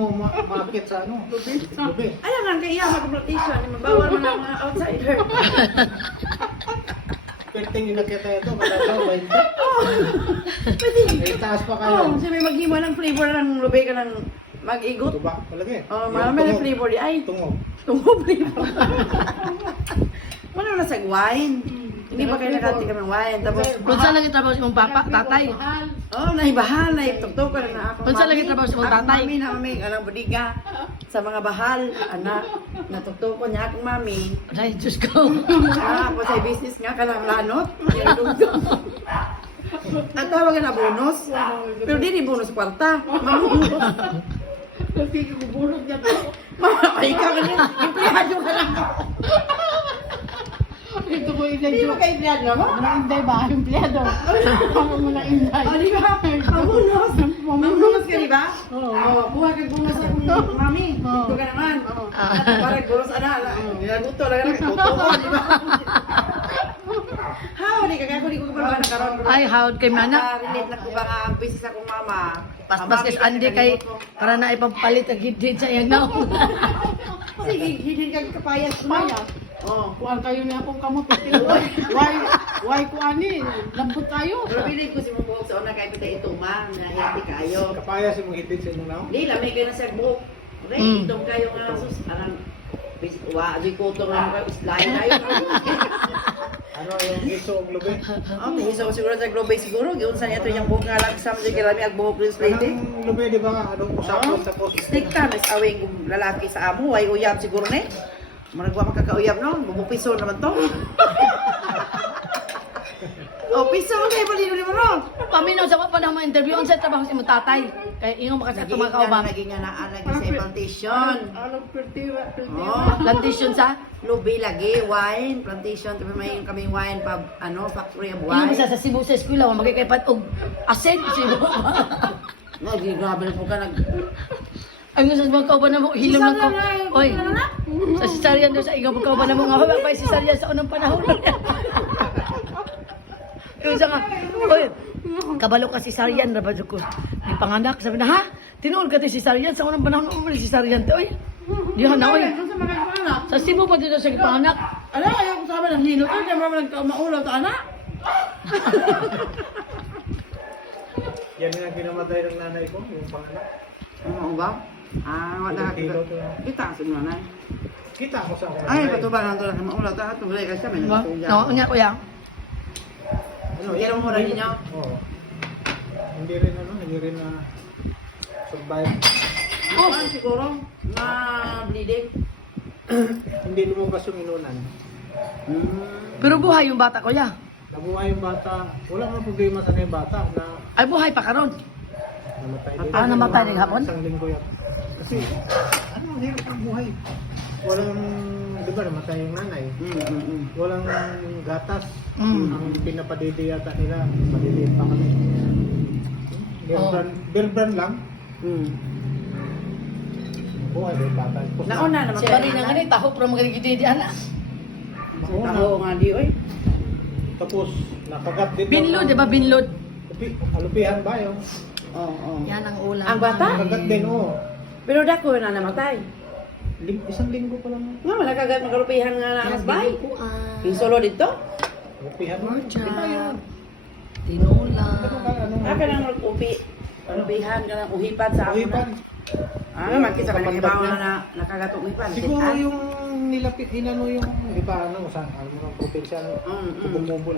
mo maakit sa ano? Lubi. Ayan nga, kaya mag-competition. Mabawal mo ng mga outsider. Perting inakita ito, malalaw ba ito? Pwede. May taas pa kayo. Oo, sabi maghimo ng flavor ng lube ka ng mag-igot. Tuba, palagi. Oh, marami ng flavor di. Ay, Tungo. tungo flavor. Wala na sa wine. Hindi ba kayo nakati ka ng wine? Tapos, Kung saan lagi trabaho si mong papa, tatay? oh, naibahan, naiptuktukan na ako. Kung saan lagi trabaho si mong tatay? Ako mami na mami, anang budiga. Sa mga bahal, anak, natuktukan niya akong mami. Ay, Diyos ko. Ako sa business nga ka ng lanot. Ang tawag na bonus. Pero di bonus kwarta. Mamulot. Kasi bubulog niya to. Ay, ikaw ka rin. Empleyado ka lang. Ito ko Hindi mo kayo empleyado mo? Mga inday ba? Empleyado. Ako mo na inday. O, di ba? Mamunos. Mamunos ka, di ba? Oo. O, buha kang bonus akong mami. Ito ka naman. Parang bonus ana. Nilaguto lang na. Guto ko, di ba? How? Di ka kaya ko di ko kapalaban na karoon. Ay, hawad kay mana. Relate na ko ba nga ang business akong mama. Paspas kay Andy kay para na ipampalit ang hidid sa iyang naon. Sige, hindi ka kapayas mo. Paya. Oh. Kuhaan kayo niya akong kamot. Why ko ani? Lambot tayo. Pero bilib ko si mong buhok sa una kay pita ituma na hindi kayo. Kapaya si mong hitid sa imong naon? Di, lamay kayo na sa buhok. Okay, itong kayo nga sus. Parang, adoy ko itong lang kayo. Islayan kayo. Ano yung iso ang lubi? Oh, may isa ko siguro sa Globe siguro. Giyon sa niya ito yung buhok nga lang. Samsung kilami ang buhok this lady. Anong lubi, di ba nga? Anong usapon sa post? Stick ka, mas awing lalaki sa amo. Ay uyab siguro na eh. Maragwa magkakauyab no? Bumupiso naman to. Oh, piso mo kayo palino ni mo no? Paminaw sa pa na mo interview on sa trabaho si mong tatay. Kaya ingon makasa tumakaw ba? Naging nga naan lagi sa plantation. Alam pertiwa. Oh, Plantation sa? lubi lagi, wine, plantation. Tapos may kami wine, pa, ano, factory of Ingon wine. sa Cebu sa eskwela, magay kay pat og asin Cebu. No, di grabe na po ka nag... Ay gusto mo kauban na mo hilom ng ko. Oy. Sa cesarean do sa ingon kauban na mo nga ba pa cesarean sa unang panahon. Yung isa nga, oy, kabalo ka cesarean na ba ko? Ni panganak sabi na ha? Tinuod ka ti cesarean sa unang panahon mo cesarean to oy. Di ha na oy. Sa mga anak. Sa Cebu pa dito sa panganak. Ano, ayaw ko sabi ng nilo. Ay, naman nagkamaulaw sa anak. Yan yung pinamatay ng nanay ko, yung panganak. Oo ba? Ah, wala ka. Tilo to. Kita sa inyo na. Kita ko sa ako. Ay, pato ba lang ito na maulaw. Ito ba kasi may Diba? natulog. No, nga kuya. Ano, yan ang mura ninyo. Oo. Hindi rin ano, hindi rin na survive. Oh, siguro, na bleeding. Hindi lumabas yung inunan. Pero buhay yung bata kuya. Nabuhay yung bata. Wala nga problema sa yung bata na Ay buhay pa karon. namatay din. Ah, namatay din hapon? Isang linggo yan. Kasi, ano, hirap ang buhay. Walang, di ba, namatay yung nanay. Walang gatas. Ang pinapadidi yata nila, padidi pa kami. Beer brand lang. Buhay din bata. Nauna naman. Siya rin ang ganit, taho pero magiging di ana. Taho nga di, oy. Tapos, nakagat din. Binlod, di ba binlod? Alupihan ba yun? Oo. Yan ang ulam. Ang bata? Nakagat din, oo. Pero dako na namatay. Isang linggo pa lang. Nga, wala kagad magalupihan nga na anas bay. Kuan. Yung solo dito? Alupihan mo. Marja. Di ba yun? Tinulang. Ah, ka nang mag-upi. Alupihan ka nang uhipan sa ako na. Uhipan. Ah, magkisa ka nang ibaw na nakagatong uhipan. Siguro yung nilapit, inano yung, di ba, ano, saan, ano, potensyal, Mm. bumubo